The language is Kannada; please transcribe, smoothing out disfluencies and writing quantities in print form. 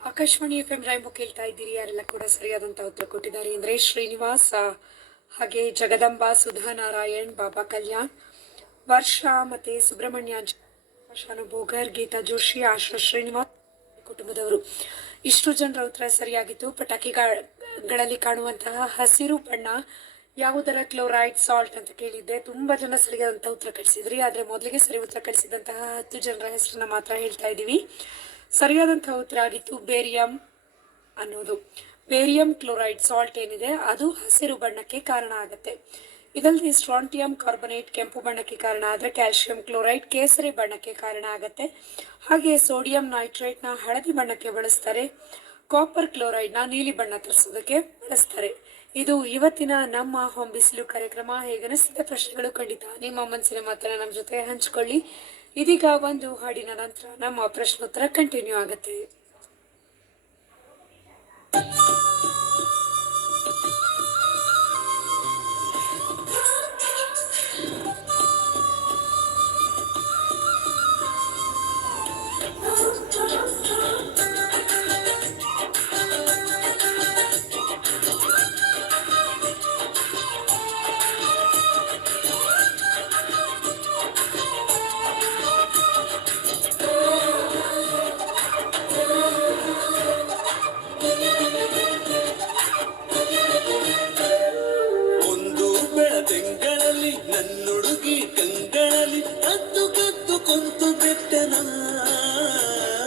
ಆಕಾಶವಾಣಿ FM ರೈಂಬೋ ಕೇಳ್ತಾ ಇದ್ದೀರಿ. ಯಾರೆಲ್ಲ ಕೂಡ ಸರಿಯಾದಂಥ ಉತ್ತರ ಕೊಟ್ಟಿದ್ದಾರೆ ಅಂದರೆ ಶ್ರೀನಿವಾಸ್, ಹಾಗೆ ಜಗದಂಬ, ಸುಧಾ ನಾರಾಯಣ್, ಬಾಬಾ ಕಲ್ಯಾಣ್, ವರ್ಷ ಮತ್ತು ಸುಬ್ರಹ್ಮಣ್ಯ, ಶಾನು ಬೋಗರ್, ಗೀತಾ ಜೋಶಿ, ಆಶಾ ಶ್ರೀನಿವಾಸ್ ಕುಟುಂಬದವರು. ಇಷ್ಟು ಜನರ ಉತ್ತರ ಸರಿಯಾಗಿತ್ತು. ಪಟಾಕಿಗಳಲ್ಲಿ ಕಾಣುವಂತಹ ಹಸಿರು ಬಣ್ಣ ಯಾವುದರ ಕ್ಲೋರೈಡ್ ಸಾಲ್ಟ್ ಅಂತ ಕೇಳಿದ್ದೆ. ತುಂಬ ಜನ ಸರಿಯಾದಂಥ ಉತ್ತರ ಕಳಿಸಿದ್ರಿ. ಆದರೆ ಮೊದಲಿಗೆ ಸರಿ ಉತ್ತರ ಕಳಿಸಿದಂತಹ 10 ಜನರ ಹೆಸರನ್ನ ಮಾತ್ರ ಹೇಳ್ತಾ ಇದ್ದೀವಿ. ಸರಿಯಾದಂತಹ ಉತ್ತರ ಆಗಿತ್ತು ಬೇರಿಯಂ ಅನ್ನೋದು. ಬೇರಿಯಂ ಕ್ಲೋರೈಡ್ ಸಾಲ್ಟ್ ಏನಿದೆ ಅದು ಹಸಿರು ಬಣ್ಣಕ್ಕೆ ಕಾರಣ ಆಗುತ್ತೆ. ಇದಲ್ಲದೆ ಸ್ಟ್ರಾಂಟಿಯಂ ಕಾರ್ಬನೇಟ್ ಕೆಂಪು ಬಣ್ಣಕ್ಕೆ ಕಾರಣ ಆದರೆ ಕ್ಯಾಲ್ಸಿಯಂ ಕ್ಲೋರೈಡ್ ಕೇಸರಿ ಬಣ್ಣಕ್ಕೆ ಕಾರಣ ಆಗುತ್ತೆ. ಹಾಗೆ ಸೋಡಿಯಂ ನೈಟ್ರೇಟ್ನ ಹಳದಿ ಬಣ್ಣಕ್ಕೆ ಬಳಸ್ತಾರೆ. ಕಾಪರ್ ಕ್ಲೋರೈಡ್ನ ನೀಲಿ ಬಣ್ಣ ತರಿಸೋದಕ್ಕೆ ಬಳಸ್ತಾರೆ. ಇದು ಇವತ್ತಿನ ನಮ್ಮ ಹೊಂಬಿಸಿಲು ಕಾರ್ಯಕ್ರಮ. ಹೇಗನಿಸಿದ ಪ್ರಶ್ನೆಗಳು ಖಂಡಿತ ನಿಮ್ಮ ಮನಸ್ಸಿನ ಮಾತನ್ನ ನಮ್ಮ ಜೊತೆ ಹಂಚಿಕೊಳ್ಳಿ. ಇದೀಗ ಒಂದು ಹಾಡಿನ ನಂತರ ನಮ್ಮ ಪ್ರಶ್ನೋತ್ತರ ಕಂಟಿನ್ಯೂ ಆಗುತ್ತೆ.